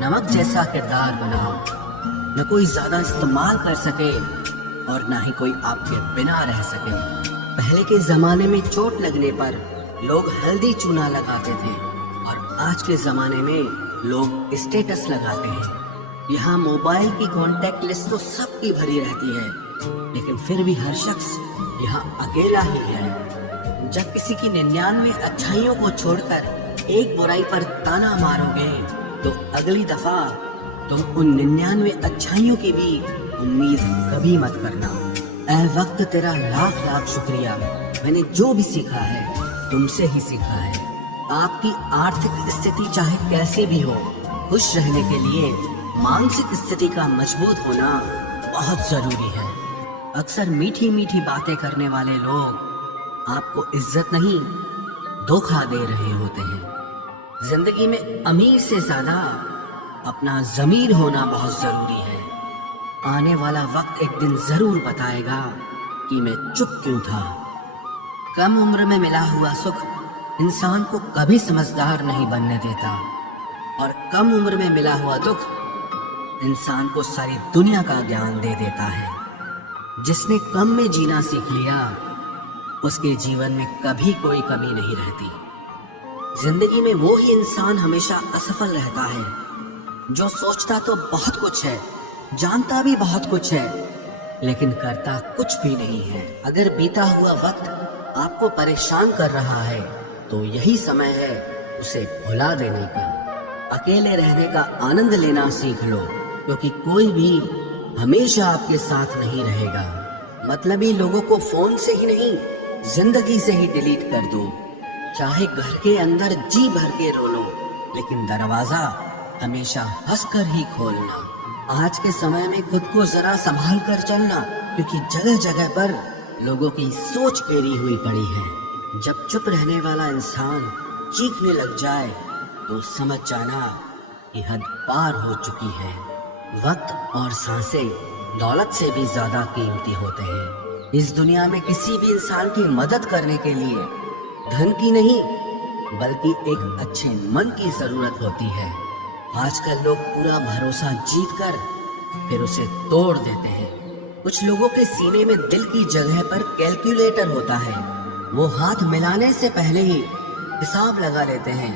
नमक जैसा किरदार बनाओ, न कोई ज्यादा इस्तेमाल कर सके और ना ही कोई आपके बिना रह सके। पहले के जमाने में चोट लगने पर लोग हल्दी चूना लगाते थे और आज के जमाने में लोग स्टेटस लगाते हैं। यहाँ मोबाइल की कांटेक्ट लिस्ट तो सबकी भरी रहती है, लेकिन फिर भी हर शख्स यहाँ अकेला ही है। जब किसी की 99 अच्छाइयों को छोड़कर एक बुराई पर ताना मारोगे तो अगली दफा तुम उन 99 अच्छाइयों की भी उम्मीद कभी मत करना। ऐ वक्त तेरा लाख लाख शुक्रिया, मैंने जो भी सीखा है तुमसे ही सीखा है। आपकी आर्थिक स्थिति चाहे कैसी भी हो, खुश रहने के लिए मानसिक स्थिति का मजबूत होना बहुत जरूरी है। अक्सर मीठी मीठी बातें करने वाले लोग आपको इज्जत नहीं धोखा दे रहे होते हैं। जिंदगी में अमीर से ज्यादा अपना जमीर होना बहुत जरूरी है। आने वाला वक्त एक दिन जरूर बताएगा कि मैं चुप क्यों था। कम उम्र में मिला हुआ सुख इंसान को कभी समझदार नहीं बनने देता और कम उम्र में मिला हुआ दुख इंसान को सारी दुनिया का ज्ञान दे देता है। जिसने कम में जीना सीख लिया उसके जीवन में कभी कोई कमी नहीं रहती। जिंदगी में वो ही इंसान हमेशा असफल रहता है जो सोचता तो बहुत कुछ है, जानता भी बहुत कुछ है, लेकिन करता कुछ भी नहीं है। अगर बीता हुआ वक्त आपको परेशान कर रहा है तो यही समय है उसे भुला देने का। अकेले रहने का आनंद लेना सीख लो, क्योंकि कोई भी हमेशा आपके साथ नहीं रहेगा। मतलबी लोगों को फोन से ही नहीं, जिंदगी से ही डिलीट कर दो। चाहे घर के अंदर जी भर के रो लो, लेकिन दरवाजा हमेशा हंसकर ही खोलना। आज के समय में खुद को जरा संभाल कर चलना, क्योंकि जगह जगह पर लोगों की सोच घेरी हुई पड़ी है। जब चुप रहने वाला इंसान चीखने लग जाए तो समझ जाना कि हद पार हो चुकी है। वक्त और सांसें दौलत से भी ज्यादा कीमती होते हैं। इस दुनिया में किसी भी इंसान की मदद करने के लिए धन की नहीं, बल्कि एक अच्छे मन की जरूरत होती है। आजकल लोग पूरा भरोसा जीतकर फिर उसे तोड़ देते हैं। कुछ लोगों के सीने में दिल की जगह पर कैलकुलेटर होता है। वो हाथ मिलाने से पहले ही हिसाब लगा लेते हैं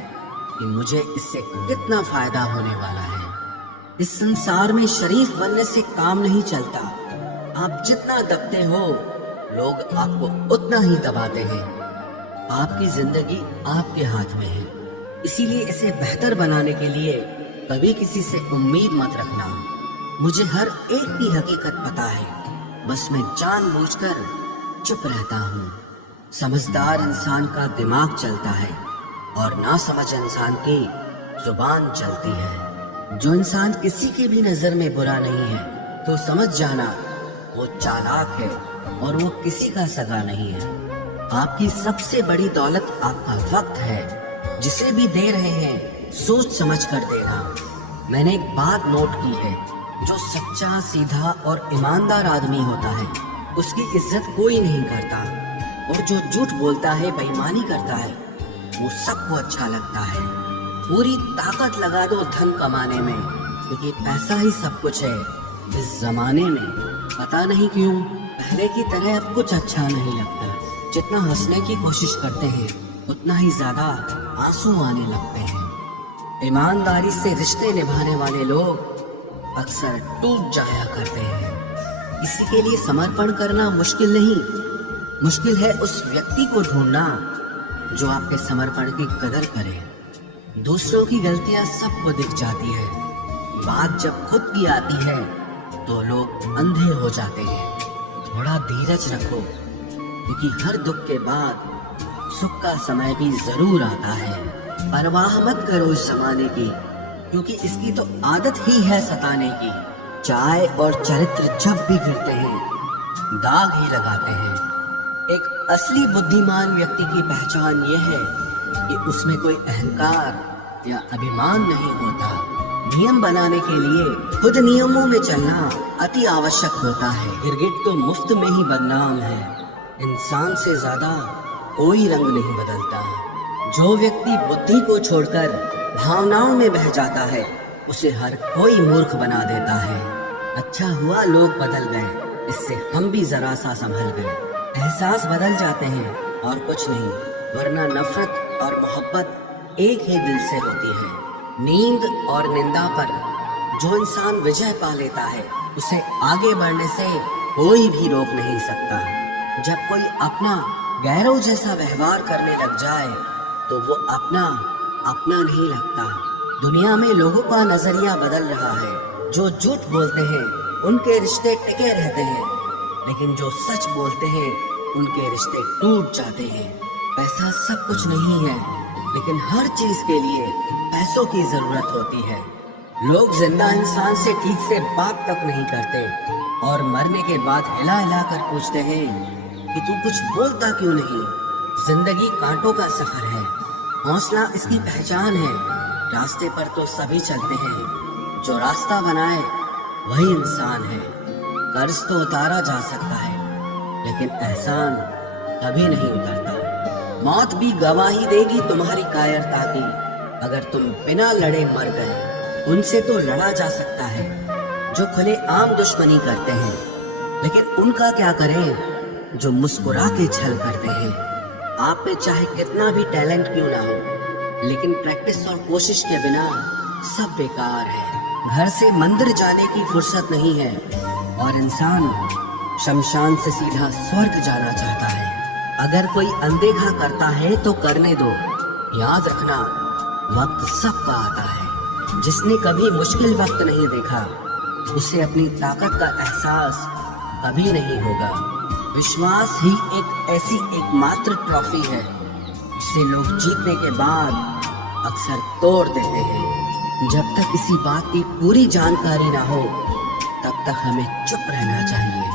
कि मुझे इससे कितना फायदा होने वाला है। इस संसार में शरीफ बनने से काम नहीं चलता। आप जितना दबते हो, लोग आपको उतना ही दबाते हैं। आपकी जिंदगी आपके हाथ में है, इसीलिए इसे बेहतर बनाने के लिए कभी किसी से उम्मीद मत रखना। मुझे हर एक की हकीकत पता है, बस मैं जानबूझकर चुप रहता हूँ। समझदार इंसान का दिमाग चलता है और नासमझ इंसान की जुबान चलती है। जो इंसान किसी की भी नजर में बुरा नहीं है तो समझ जाना वो चालाक है और वो किसी का सगा नहीं है। आपकी सबसे बड़ी दौलत आपका वक्त है। जिसे भी दे रहे हैं सोच समझ कर देना। मैंने एक बात नोट की है, जो सच्चा, सीधा और ईमानदार आदमी होता है उसकी इज्जत कोई नहीं करता, और जो झूठ बोलता है, बेईमानी करता है, वो सबको अच्छा लगता है। पूरी ताकत लगा दो धन कमाने में, क्योंकि पैसा ही सब कुछ है इस जमाने में। पता नहीं क्यों पहले की तरह अब कुछ अच्छा नहीं लगता। जितना हंसने की कोशिश करते हैं उतना ही ज्यादा आंसू आने लगते हैं। ईमानदारी से रिश्ते निभाने वाले लोग अक्सर टूट जाया करते हैं। किसी के लिए समर्पण करना मुश्किल नहीं, मुश्किल है उस व्यक्ति को ढूंढना जो आपके समर्पण की कदर करे। दूसरों की गलतियां सबको दिख जाती है, बात जब खुद की आती है तो लोग अंधे हो जाते हैं। थोड़ा धीरज रखो, क्योंकि हर दुख के बाद सुख का समय भी जरूर आता है। परवाह मत करो इस जमाने की, क्योंकि इसकी तो आदत ही है सताने की। चाय और चरित्र जब भी गिरते हैं दाग ही लगाते हैं। एक असली बुद्धिमान व्यक्ति की पहचान यह है कि उसमें कोई अहंकार या अभिमान नहीं होता। नियम बनाने के लिए खुद नियमों में चलना अति आवश्यक होता है। गिरगिट तो मुफ्त में ही बदनाम है, इंसान से ज्यादा कोई रंग नहीं बदलता। जो व्यक्ति बुद्धि को छोड़कर भावनाओं में बह जाता है उसे हर कोई मूर्ख बना देता है। अच्छा हुआ लोग बदल गए, इससे हम भी जरा सा संभल गए। एहसास बदल जाते हैं और कुछ नहीं, वरना नफरत और मोहब्बत एक ही दिल से होती है। नींद और निंदा पर जो इंसान विजय पा लेता है, उसे आगे बढ़ने से कोई भी रोक नहीं सकता। जब कोई अपना गैरों जैसा व्यवहार करने लग जाए तो वो अपना नहीं लगता। दुनिया में लोगों का नजरिया बदल रहा है। जो झूठ बोलते हैं उनके रिश्ते टिके रहते हैं, लेकिन जो सच बोलते हैं उनके रिश्ते टूट जाते हैं। पैसा सब कुछ नहीं है, लेकिन हर चीज के लिए पैसों की जरूरत होती है। लोग जिंदा इंसान से ठीक से बात तक नहीं करते और मरने के बाद हिला हिला कर पूछते हैं कि तू कुछ बोलता क्यों नहीं। जिंदगी कांटों का सफर है, हौसला इसकी पहचान है। रास्ते पर तो सभी चलते हैं, जो रास्ता बनाए वही इंसान है। कर्ज तो उतारा जा सकता है, लेकिन एहसान कभी नहीं उतरता। मौत भी गवाही देगी तुम्हारी कायरता की। अगर तुम बिना लड़े मर गए, उनसे तो लड़ा जा सकता है जो खुले आम दुश्मनी करते हैं, लेकिन उनका क्या करें जो मुस्कुरा के छल करते हैं। आप में चाहे कितना भी टैलेंट क्यों ना हो, लेकिन प्रैक्टिस और कोशिश के बिना सब बेकार है। घर से मंदिर जाने की फुर्सत नहीं है और इंसान शमशान से सीधा स्वर्ग जाना चाहता है। अगर कोई अनदेखा करता है तो करने दो। याद रखना, वक्त सबका आता है। जिसने कभी मुश्किल वक्त नहीं देखा, उसे अपनी ताकत का एहसास कभी नहीं होगा। विश्वास ही एक ऐसी एकमात्र ट्रॉफी है जिसे लोग जीतने के बाद अक्सर तोड़ देते हैं। जब तक किसी बात की पूरी जानकारी ना हो, तब तक हमें चुप रहना चाहिए।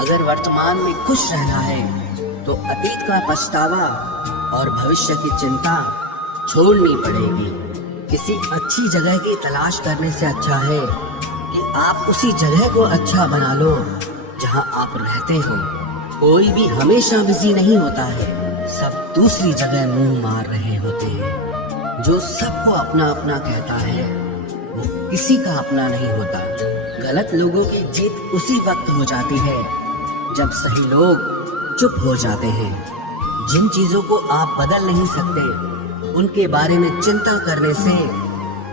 अगर वर्तमान में खुश रहना है तो अतीत का पछतावा और भविष्य की चिंता छोड़नी पड़ेगी। किसी अच्छी जगह की तलाश करने से अच्छा है कि आप उसी जगह को अच्छा बना लो जहां आप रहते हो। कोई भी हमेशा बिजी नहीं होता है, सब दूसरी जगह मुंह मार रहे होते हैं। जो सबको अपना अपना कहता है, वो किसी का अपना नहीं होता। गलत लोगों की जीत उसी वक्त हो जाती है जब सही लोग चुप हो जाते हैं। जिन चीजों को आप बदल नहीं सकते, उनके बारे में चिंता करने से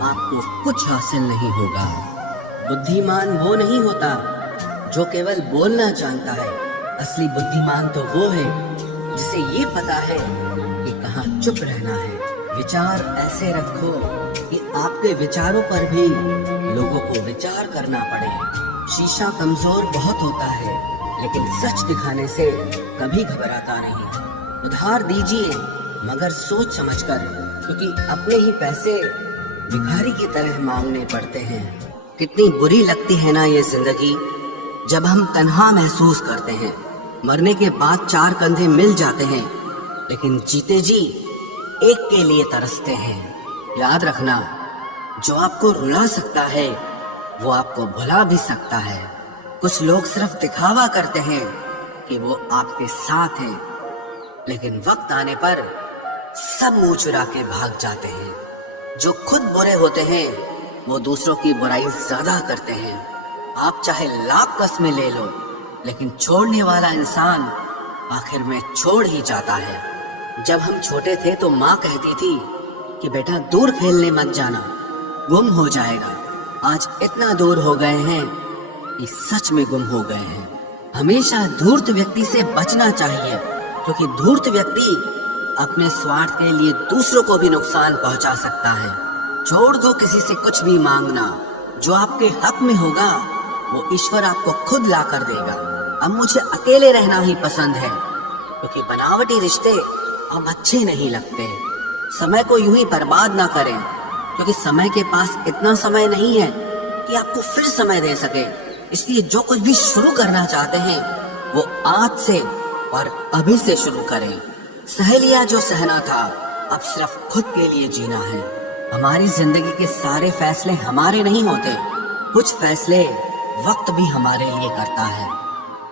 आपको कुछ हासिल नहीं होगा। बुद्धिमान वो नहीं होता जो केवल बोलना जानता है। असली बुद्धिमान तो वो है जिसे ये पता है कि कहाँ चुप रहना है। विचार ऐसे रखो कि आपके विचारों पर भी लोगों को विचार करना पड़े। शीशा कमजोर बहुत होता है, लेकिन सच दिखाने से कभी घबराता नहीं। उधार दीजिए, मगर सोच समझकर, क्योंकि अपने ही पैसे भिखारी की तरह मांगने पड़ते हैं। कितनी बुरी लगती है ना ये जिंदगी, जब हम तन्हा महसूस करते हैं। मरने के बाद चार कंधे मिल जाते हैं, लेकिन जीते जी एक के लिए तरसते हैं। याद रखना, जो आपको रुला सकता है वो आपको भुला भी सकता है। कुछ लोग सिर्फ दिखावा करते हैं कि वो आपके साथ हैं, लेकिन वक्त आने पर सब मुंह चुरा के भाग जाते हैं। जो खुद बुरे होते हैं वो दूसरों की बुराई ज्यादा करते हैं। आप चाहे लाख कस्में ले लो, लेकिन छोड़ने वाला इंसान आखिर में छोड़ ही जाता है। जब हम छोटे थे तो माँ कहती थी कि बेटा दूर खेलने मत जाना, गुम हो जाएगा। आज इतना दूर हो गए हैं कि सच में गुम हो गए हैं। हमेशा धूर्त व्यक्ति से बचना चाहिए, क्योंकि धूर्त व्यक्ति अपने स्वार्थ के लिए दूसरों को भी नुकसान पहुंचा सकता है। छोड़ दो किसी से कुछ भी मांगना। जो आपके हक में होगा वो ईश्वर आपको खुद ला कर देगा। अब मुझे अकेले रहना ही पसंद है, क्योंकि बनावटी रिश्ते अब अच्छे नहीं लगते। समय को यूं ही बर्बाद ना करें, क्योंकि समय के पास इतना समय नहीं है कि आपको फिर समय दे सके। इसलिए जो कुछ भी शुरू करना चाहते हैं वो आज से और अभी से शुरू करें। सह लिया जो सहना था, अब सिर्फ खुद के लिए जीना है। हमारी जिंदगी के सारे फैसले हमारे नहीं होते, कुछ फैसले वक्त भी हमारे लिए करता है।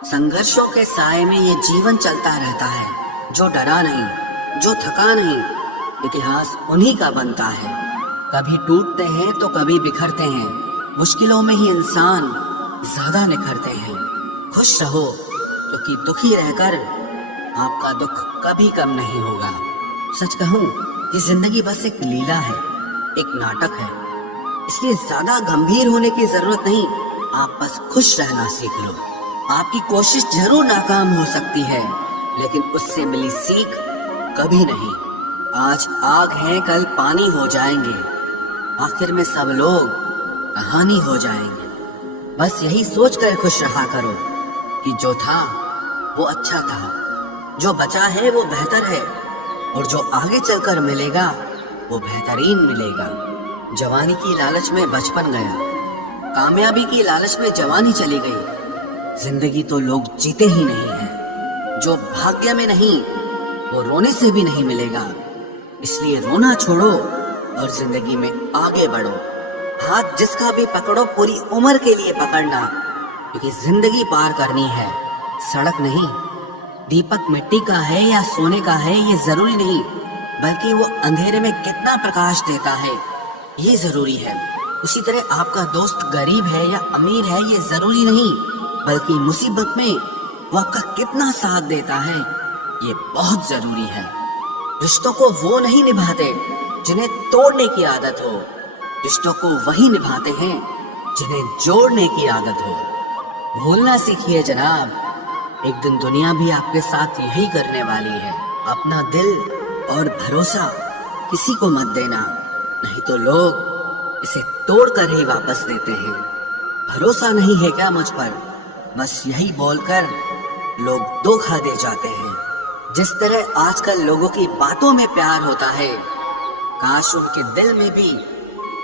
संघर्षों के साए में ये जीवन चलता रहता है। जो डरा नहीं, जो थका नहीं, इतिहास उन्हीं का बनता है। कभी टूटते हैं तो कभी बिखरते हैं। मुश्किलों में ही इंसान ज्यादा निखरते हैं। खुश रहो, क्योंकि दुखी रहकर आपका दुख कभी कम नहीं होगा। सच कहूं, ये जिंदगी बस एक लीला है, एक नाटक है। इसलिए ज्यादा गंभीर होने की जरूरत नहीं। आप बस खुश रहना सीख लो। आपकी कोशिश जरूर नाकाम हो सकती है, लेकिन उससे मिली सीख कभी नहीं। आज आग है, कल पानी हो जाएंगे। आखिर में सब लोग कहानी हो जाएंगे। बस यही सोचकर खुश रहा करो कि जो था वो अच्छा था, जो बचा है वो बेहतर है, और जो आगे चलकर मिलेगा वो बेहतरीन मिलेगा। जवानी की लालच में बचपन गया, कामयाबी की लालच में जवानी चली गई। जिंदगी तो लोग जीते ही नहीं है। जो भाग्य में नहीं वो रोने से भी नहीं मिलेगा। इसलिए रोना छोड़ो और जिंदगी में आगे बढ़ो। हाथ जिसका भी पकड़ो पूरी उम्र के लिए पकड़ना, क्योंकि जिंदगी पार करनी है, सड़क नहीं। दीपक मिट्टी का है या सोने का है ये जरूरी नहीं, बल्कि वो अंधेरे में कितना प्रकाश देता है ये जरूरी है। उसी तरह आपका दोस्त गरीब है या अमीर है ये जरूरी नहीं, बल्कि मुसीबत में वो आपका कितना साथ देता है ये बहुत जरूरी है। रिश्तों को वो नहीं निभाते जिन्हें तोड़ने की आदत हो, रिश्तों को वही निभाते हैं जिन्हें जोड़ने की आदत हो। भूलना सीखिए जनाब, एक दिन दुनिया भी आपके साथ यही करने वाली है। अपना दिल और भरोसा किसी को मत देना, नहीं तो लोग इसे तोड़कर ही वापस देते हैं। भरोसा नहीं है क्या मुझ पर, बस यही बोलकर लोग धोखा दे जाते हैं। जिस तरह आजकल लोगों की बातों में प्यार होता है, काश उनके दिल में भी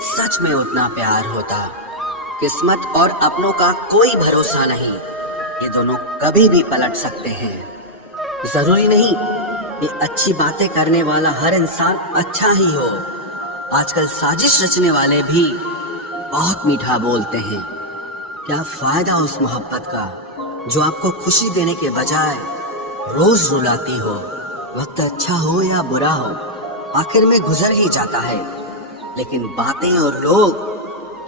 सच में उतना प्यार होता। किस्मत और अपनों का कोई भरोसा नहीं, ये दोनों कभी भी पलट सकते हैं। जरूरी नहीं कि अच्छी बातें करने वाला हर इंसान अच्छा ही हो। आजकल साजिश रचने वाले भी बहुत मीठा बोलते हैं। क्या फायदा उस मोहब्बत का जो आपको खुशी देने के बजाय रोज रुलाती हो। वक्त अच्छा हो या बुरा हो, आखिर में गुजर ही जाता है, लेकिन बातें और लोग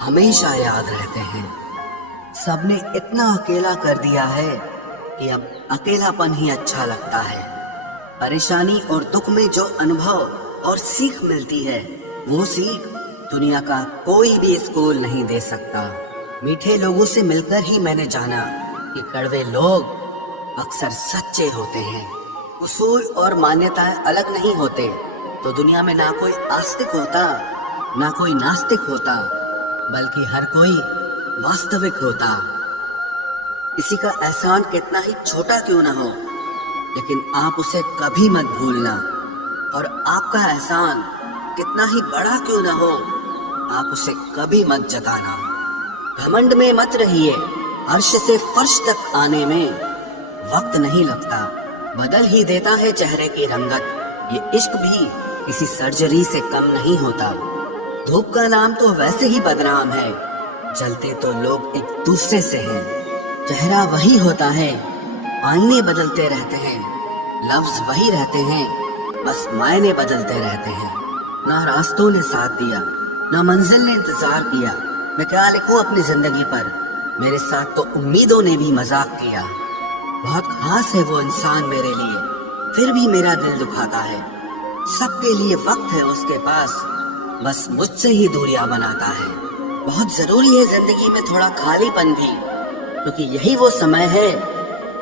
हमेशा याद रहते हैं। सबने इतना अकेला कर दिया है कि अब अकेलापन ही अच्छा लगता है। परेशानी और दुख में जो अनुभव और सीख मिलती है, वो सीख दुनिया का कोई भी स्कूल नहीं दे सकता। मीठे लोगों से मिलकर ही मैंने जाना कि कड़वे लोग अक्सर सच्चे होते हैं। उसूल और मान्यताएं अलग नहीं होते तो दुनिया में ना कोई आस्तिक होता ना कोई नास्तिक होता, बल्कि हर कोई वास्तविक होता। किसी का एहसान कितना ही छोटा क्यों ना हो, लेकिन आप उसे कभी मत भूलना। और आपका एहसान कितना ही बड़ा क्यों ना हो, आप उसे कभी मत जताना। घमंड में मत रहिए, अर्श से फर्श तक आने में वक्त नहीं लगता, बदल ही देता है चेहरे की रंगत। ये इश्क भी किसी सर्जरी से कम नहीं होता। धूप का नाम तो वैसे ही बदनाम है, जलते तो लोग एक दूसरे से हैं। चेहरा वही होता है, आईने बदलते रहते हैं, लफ्ज वही रहते हैं, बस मायने बदलते रहते हैं। ना रास्तों ने साथ दिया, ना मंजिल ने इंतजार किया। मैं क्या लिखूं अपनी जिंदगी पर, मेरे साथ तो उम्मीदों ने भी मजाक किया। बहुत खास है वो इंसान मेरे लिए, फिर भी मेरा दिल दुखाता है। सबके लिए वक्त है उसके पास, बस मुझसे ही दूरियां बनाता है। बहुत जरूरी है जिंदगी में थोड़ा खालीपन भी, क्योंकि यही वो समय है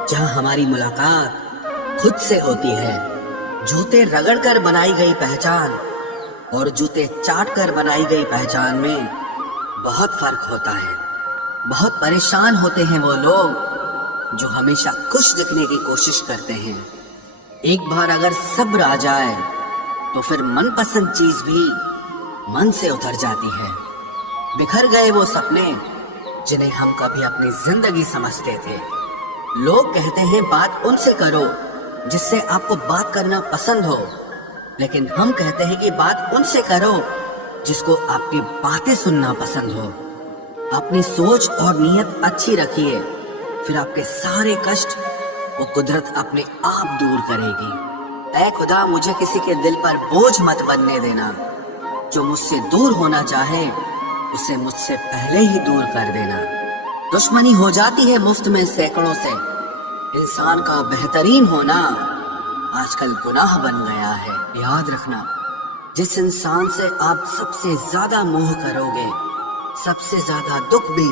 जहां हमारी मुलाकात खुद से होती है। जूते रगड़ कर बनाई गई पहचान और जूते चाट कर बनाई गई पहचान में बहुत फर्क होता है। बहुत परेशान होते हैं वो लोग जो हमेशा खुश दिखने की कोशिश करते हैं। एक बार अगर सब्र आ जाए तो फिर मनपसंद चीज भी मन से उतर जाती है। बिखर गए वो सपने जिन्हें हम कभी अपनी जिंदगी समझते थे। लोग कहते हैं बात उनसे करो जिससे आपको बात करना पसंद हो, लेकिन हम कहते हैं कि बात उनसे करो जिसको आपकी बातें सुनना पसंद हो। अपनी सोच और नीयत अच्छी रखिए, फिर आपके सारे कष्ट वो कुदरत अपने आप दूर करेगी। ऐ खुदा, मुझे किसी के दिल पर बोझ मत बनने देना। जो मुझसे दूर होना चाहे उसे मुझसे पहले ही दूर कर देना। दुश्मनी हो जाती है मुफ्त में सैकड़ों से। इंसान का बेहतरीन होना आजकल गुनाह बन गया है। याद रखना, जिस इंसान से आप सबसे ज्यादा मोह करोगे, सबसे ज्यादा दुख भी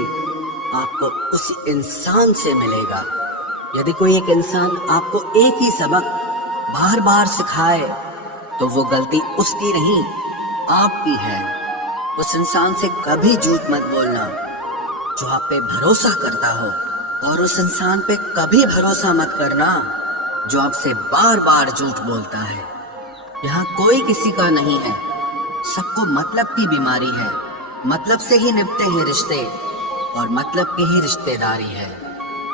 आपको उसी इंसान से मिलेगा। यदि कोई एक इंसान आपको एक ही सबक बार बार सिखाए तो वो गलती उसकी नहीं, आपकी है। उस इंसान से कभी झूठ मत बोलना जो आप पे भरोसा करता हो, और उस इंसान पे कभी भरोसा मत करना जो आपसे बार बार झूठ बोलता है। यहाँ कोई किसी का नहीं है, सबको मतलब की बीमारी है। मतलब से ही निभते हैं रिश्ते, और मतलब की ही रिश्तेदारी है।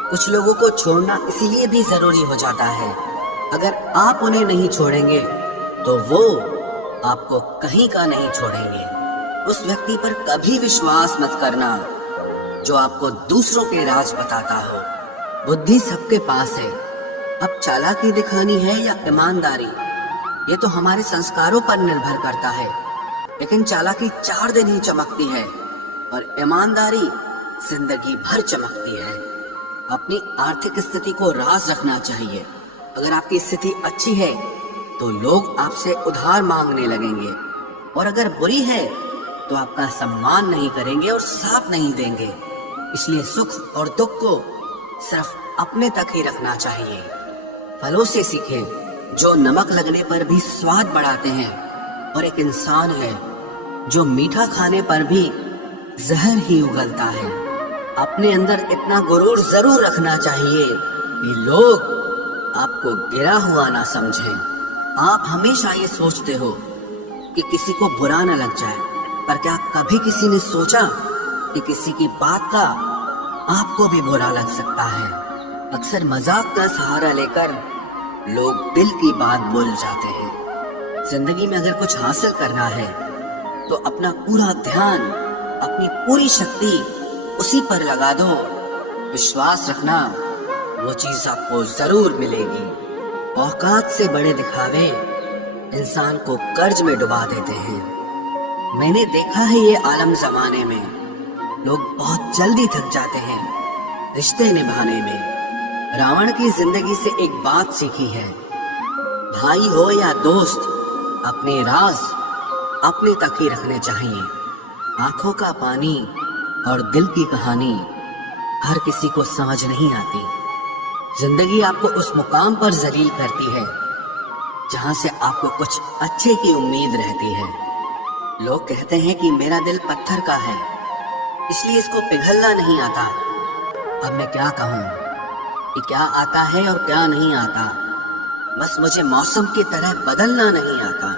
कुछ लोगों को छोड़ना इसीलिए भी जरूरी हो जाता है, अगर आप उन्हें नहीं छोड़ेंगे तो वो आपको कहीं का नहीं छोड़ेंगे। उस व्यक्ति पर कभी विश्वास मत करना जो आपको दूसरों के राज बताता हो। बुद्धि सबके पास है, अब चालाकी दिखानी है या ईमानदारी, ये तो हमारे संस्कारों पर निर्भर करता है। लेकिन चालाकी 4 दिन ही चमकती है और ईमानदारी जिंदगी भर चमकती है। अपनी आर्थिक स्थिति को राज रखना चाहिए। अगर आपकी स्थिति अच्छी है तो लोग आपसे उधार मांगने लगेंगे, और अगर बुरी है तो आपका सम्मान नहीं करेंगे और साथ नहीं देंगे। इसलिए सुख और दुख को सिर्फ अपने तक ही रखना चाहिए। फलों से सीखें जो नमक लगने पर भी स्वाद बढ़ाते हैं, और एक इंसान है जो मीठा खाने पर भी जहर ही उगलता है। अपने अंदर इतना गुरूर जरूर रखना चाहिए कि लोग आपको गिरा हुआ ना समझें। आप हमेशा ये सोचते हो कि किसी को बुरा न लग जाए, पर क्या कभी किसी ने सोचा कि किसी की बात का आपको भी बुरा लग सकता है? अक्सर मजाक का सहारा लेकर लोग दिल की बात भूल जाते हैं। जिंदगी में अगर कुछ हासिल करना है तो अपना पूरा ध्यान, अपनी पूरी शक्ति उसी पर लगा दो। विश्वास रखना, वो चीज आपको जरूर मिलेगी। औकात से बड़े दिखावे इंसान को कर्ज में डुबा देते हैं। मैंने देखा है ये आलम जमाने में लोग बहुत जल्दी थक जाते हैं रिश्ते निभाने में। रावण की जिंदगी से एक बात सीखी है, भाई हो या दोस्त, अपने राज अपने तक ही रखने चाहिए। आंखों का पानी और दिल की कहानी हर किसी को समझ नहीं आती। जिंदगी आपको उस मुकाम पर जलील करती है जहां से आपको कुछ अच्छे की उम्मीद रहती है। लोग कहते हैं कि मेरा दिल पत्थर का है, इसलिए इसको पिघलना नहीं आता। अब मैं क्या कहूँ कि क्या आता है और क्या नहीं आता। बस मुझे मौसम की तरह बदलना नहीं आता।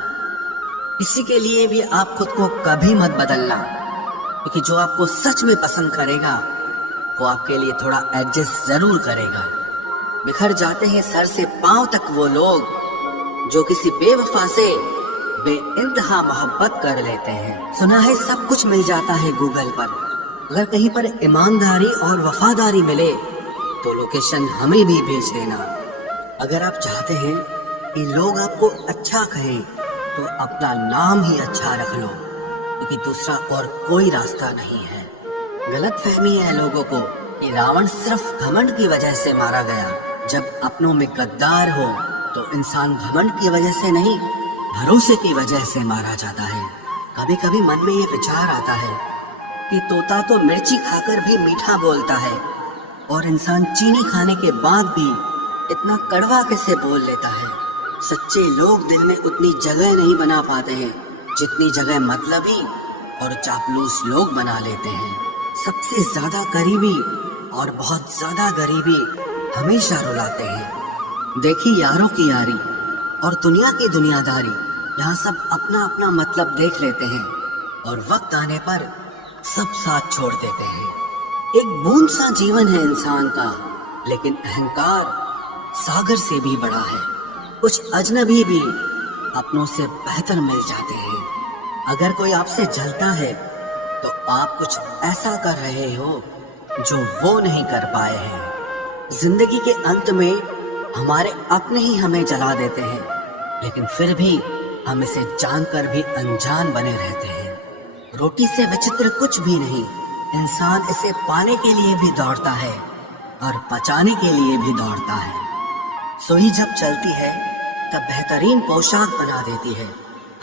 किसी के लिए भी आप खुद को कभी मत बदलना, क्योंकि जो आपको सच में पसंद करेगा वो आपके लिए थोड़ा एडजस्ट जरूर करेगा। बिखर जाते हैं सर से पांव तक वो लोग जो किसी बेवफा से बेइंतहा मोहब्बत कर लेते हैं। सुना है सब कुछ मिल जाता है गूगल पर, अगर कहीं पर ईमानदारी और वफादारी मिले तो लोकेशन हमें भी भेज देना। अगर आप चाहते हैं कि लोग आपको अच्छा कहें तो अपना नाम ही अच्छा रख लो, क्योंकि दूसरा और कोई रास्ता नहीं है। गलत फहमी है लोगों को कि रावण सिर्फ घमंड की वजह से मारा गया। जब अपनों में गद्दार हो तो इंसान घमंड की वजह से नहीं, भरोसे की वजह से मारा जाता है। कभी कभी मन में ये विचार आता है कि तोता तो मिर्ची खाकर भी मीठा बोलता है, और इंसान चीनी खाने के बाद भी इतना कड़वा कैसे बोल लेता है। सच्चे लोग दिल में उतनी जगह नहीं बना पाते हैं जितनी जगह मतलबी और चापलूस लोग बना लेते हैं। सबसे ज्यादा करीबी और बहुत ज्यादा गरीबी हमेशा रुलाते हैं। देखी यारों की यारी और दुनिया की दुनियादारी, यहाँ सब अपना अपना मतलब देख लेते हैं और वक्त आने पर सब साथ छोड़ देते हैं। एक बूंद सा जीवन है इंसान का, लेकिन अहंकार सागर से भी बड़ा है। कुछ अजनबी भी अपनों से बेहतर मिल जाते हैं। अगर कोई आपसे जलता है तो आप कुछ ऐसा कर रहे हो जो वो नहीं कर पाए हैं। जिंदगी के अंत में हमारे अपने ही हमें जला देते हैं, लेकिन फिर भी हम इसे जानकर भी अनजान बने रहते हैं। रोटी से विचित्र कुछ भी नहीं। इंसान इसे पाने के लिए भी दौड़ता है और पचाने के लिए भी दौड़ता है। सुई जब चलती है तब बेहतरीन पोशाक बना देती है।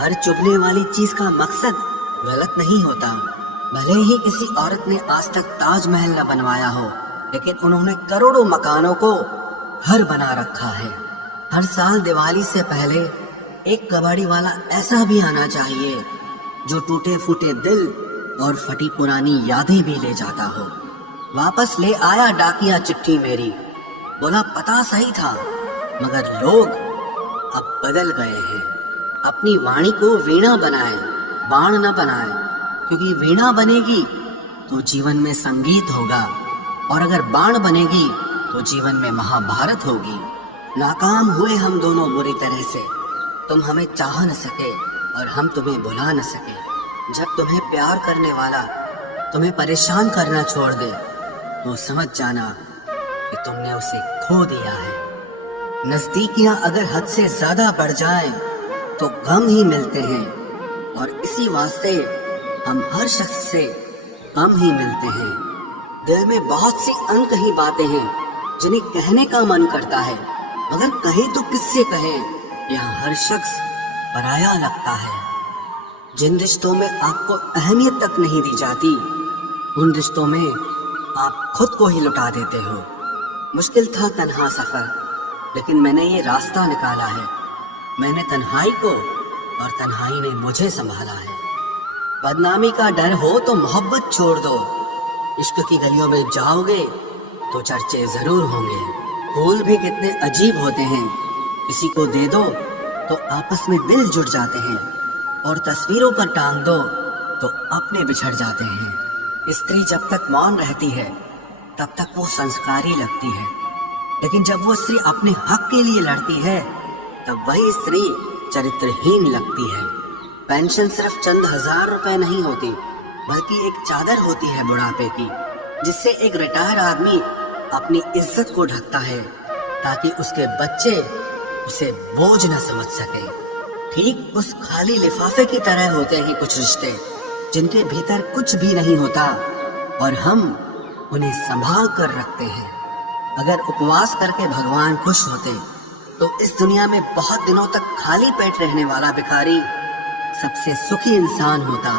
हर चुभने वाली चीज का मकसद गलत नहीं होता। भले ही किसी औरत ने आज तक ताजमहल न बनवाया हो, लेकिन उन्होंने करोड़ों मकानों को घर बना रखा है। हर साल दिवाली से पहले एक कबाड़ी वाला ऐसा भी आना चाहिए जो टूटे फूटे दिल और फटी पुरानी यादें भी ले जाता हो। वापस ले आया डाकिया चिट्ठी मेरी, बोला पता सही था मगर लोग अब बदल गए हैं। अपनी वाणी को वीणा बनाए, बाण न बनाए, क्योंकि वीणा बनेगी तो जीवन में संगीत होगा और अगर बाण बनेगी तो जीवन में महाभारत होगी। नाकाम हुए हम दोनों बुरी तरह से। तुम हमें चाह न सके और हम तुम्हें भुला न सके। जब तुम्हें प्यार करने वाला तुम्हें परेशान करना छोड़ दे तो समझ जाना कि तुमने उसे खो दिया है। नजदीकियां अगर हद से ज्यादा बढ़ जाएं तो गम ही मिलते हैं, और इसी वास्ते हम हर शख्स से कम ही मिलते हैं। दिल में बहुत सी अनकही बातें हैं जिन्हें कहने का मन करता है, मगर कहे तो किससे कहें। यहाँ हर शख्स पराया लगता है। जिन रिश्तों में आपको अहमियत तक नहीं दी जाती, उन रिश्तों में आप खुद को ही लुटा देते हो। मुश्किल था तन्हा सफर, लेकिन मैंने ये रास्ता निकाला है। मैंने तन्हाई को और तन्हाई ने मुझे संभाला है। बदनामी का डर हो तो मोहब्बत छोड़ दो। इश्क की गलियों में जाओगे तो चर्चे जरूर होंगे। फूल भी कितने अजीब होते हैं, किसी को दे दो तो आपस में दिल जुड़ जाते हैं, और तस्वीरों पर टांग दो तो अपने बिछड़ जाते हैं। स्त्री जब तक मौन रहती है तब तक वो संस्कारी लगती है, लेकिन जब वो स्त्री अपने हक के लिए लड़ती है तब वही स्त्री चरित्रहीन लगती है। पेंशन सिर्फ चंद हजार रुपए नहीं होती, बल्कि एक चादर होती है बुढ़ापे की, जिससे एक रिटायर आदमी अपनी इज्जत को ढकता है ताकि उसके बच्चे उसे बोझ न समझ सके। ठीक उस खाली लिफाफे की तरह होते हैं कुछ रिश्ते जिनके भीतर कुछ भी नहीं होता और हम उन्हें संभाल कर रखते हैं। अगर उपवास करके भगवान खुश होते तो इस दुनिया में बहुत दिनों तक खाली पेट रहने वाला भिखारी सबसे सुखी इंसान होता।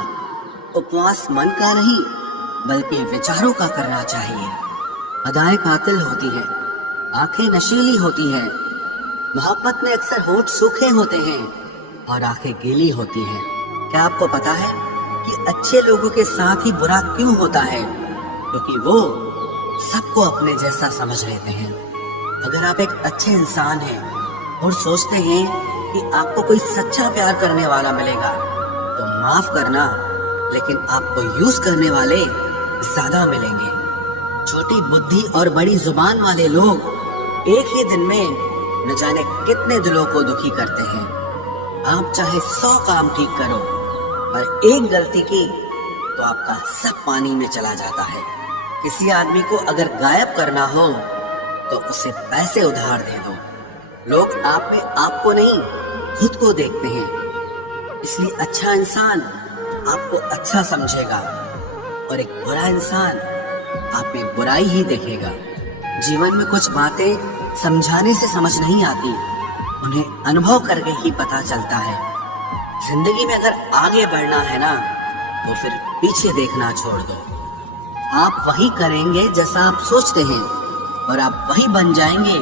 उपवास मन का नहीं बल्कि विचारों का करना चाहिए। अदाएं कातिल होती हैं, आंखें नशीली होती हैं। मोहब्बत में अक्सर होठ सूखे होते हैं और आंखें गीली होती हैं। क्या आपको पता है कि अच्छे लोगों के साथ ही बुरा क्यों होता है? क्योंकि वो सबको अपने जैसा समझ लेते हैं। अगर आप एक अच्छे इंसान हैं और सोचते हैं कि आपको कोई सच्चा प्यार करने वाला मिलेगा तो माफ करना, लेकिन आपको यूज करने वाले ज्यादा मिलेंगे। छोटी बुद्धि और बड़ी जुबान वाले लोग एक ही दिन में न जाने कितने दिलों को दुखी करते हैं। आप चाहे 100 काम ठीक करो, पर एक गलती की तो आपका सब पानी में चला जाता है। किसी आदमी को अगर गायब करना हो तो उसे पैसे उधार दे दो। लोग आप में आपको नहीं खुद को देखते हैं, इसलिए अच्छा इंसान आपको अच्छा समझेगा और एक बुरा इंसान आप में बुराई ही देखेगा। जीवन में कुछ बातें समझाने से समझ नहीं आती, उन्हें अनुभव करके ही पता चलता है। जिंदगी में अगर आगे बढ़ना है ना तो फिर पीछे देखना छोड़ दो। आप वही करेंगे जैसा आप सोचते हैं और आप वही बन जाएंगे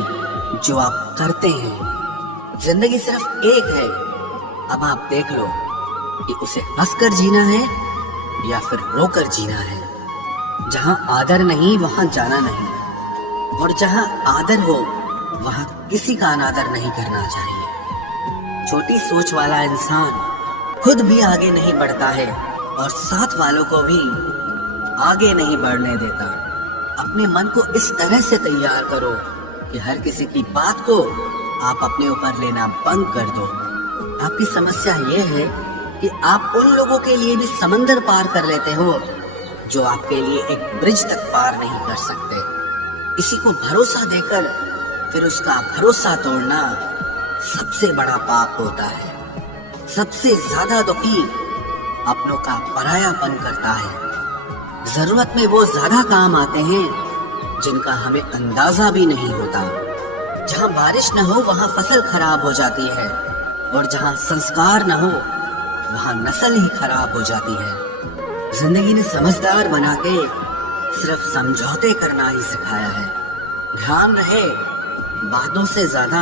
जो आप करते हैं। जिंदगी सिर्फ एक है, अब आप देख लो कि उसे हंसकर जीना है या फिर रोकर जीना है। जहां आदर नहीं वहां जाना नहीं, और जहां आदर हो वहां किसी का अनादर नहीं करना चाहिए। छोटी सोच वाला इंसान खुद भी आगे नहीं बढ़ता है और साथ वालों को भी आगे नहीं बढ़ने देता। अपने मन को इस तरह से तैयार करो कि हर किसी की बात को आप अपने ऊपर लेना बंद कर दो। आपकी समस्या ये है कि आप उन लोगों के लिए भी समंदर पार कर लेते हो जो आपके लिए एक ब्रिज तक पार नहीं कर सकते। किसी को भरोसा देकर फिर उसका भरोसा तोड़ना सबसे बड़ा पाप होता है। सबसे ज्यादा दुखी अपनों का परायापन करता है। जरूरत में वो ज्यादा काम आते हैं जिनका हमें अंदाजा भी नहीं होता। जहाँ बारिश न हो वहाँ फसल खराब हो जाती है, और जहाँ संस्कार न हो वहाँ नस्ल ही खराब हो जाती है। जिंदगी ने समझदार बना के सिर्फ समझौते करना ही सिखाया है। ध्यान रहे, बातों से ज्यादा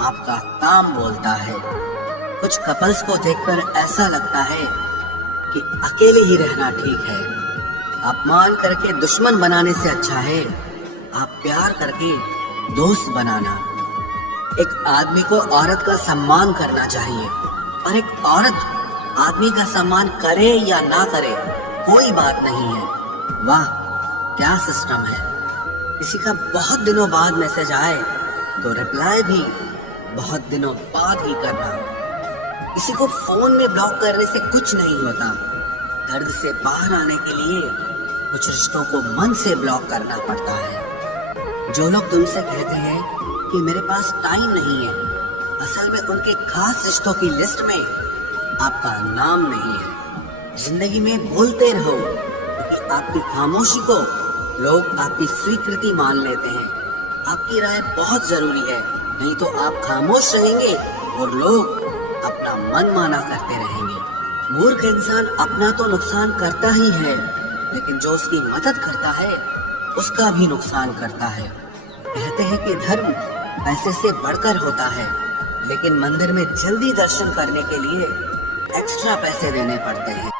आपका काम बोलता है। कुछ कपल्स को देखकर ऐसा लगता है कि अकेले ही रहना ठीक है। अपमान करके दुश्मन बनाने से अच्छा है आप प्यार करके दोस्त बनाना। एक आदमी को औरत का सम्मान करना चाहिए, और एक औरत आदमी का सम्मान करे या ना करे कोई बात नहीं है। वाह क्या सिस्टम है। किसी का बहुत दिनों बाद मैसेज आए तो रिप्लाई भी बहुत दिनों बाद ही करना। किसी को फोन में ब्लॉक करने से कुछ नहीं होता। दर्द से बाहर आने के लिए कुछ रिश्तों को मन से ब्लॉक करना पड़ता है। जो लोग तुमसे कहते हैं कि मेरे पास टाइम नहीं है, असल में उनके खास रिश्तों की लिस्ट में आपका नाम नहीं है। जिंदगी में बोलते रहो, क्योंकि आपकी खामोशी को लोग आपकी स्वीकृति मान लेते हैं। आपकी राय बहुत जरूरी है, नहीं तो आप खामोश रहेंगे और लोग अपना मन माना करते रहेंगे। मूर्ख इंसान अपना तो नुकसान करता ही है, लेकिन जो उसकी मदद करता है उसका भी नुकसान करता है। कहते हैं कि धर्म पैसे से बढ़कर होता है, लेकिन मंदिर में जल्दी दर्शन करने के लिए एक्स्ट्रा पैसे देने पड़ते हैं।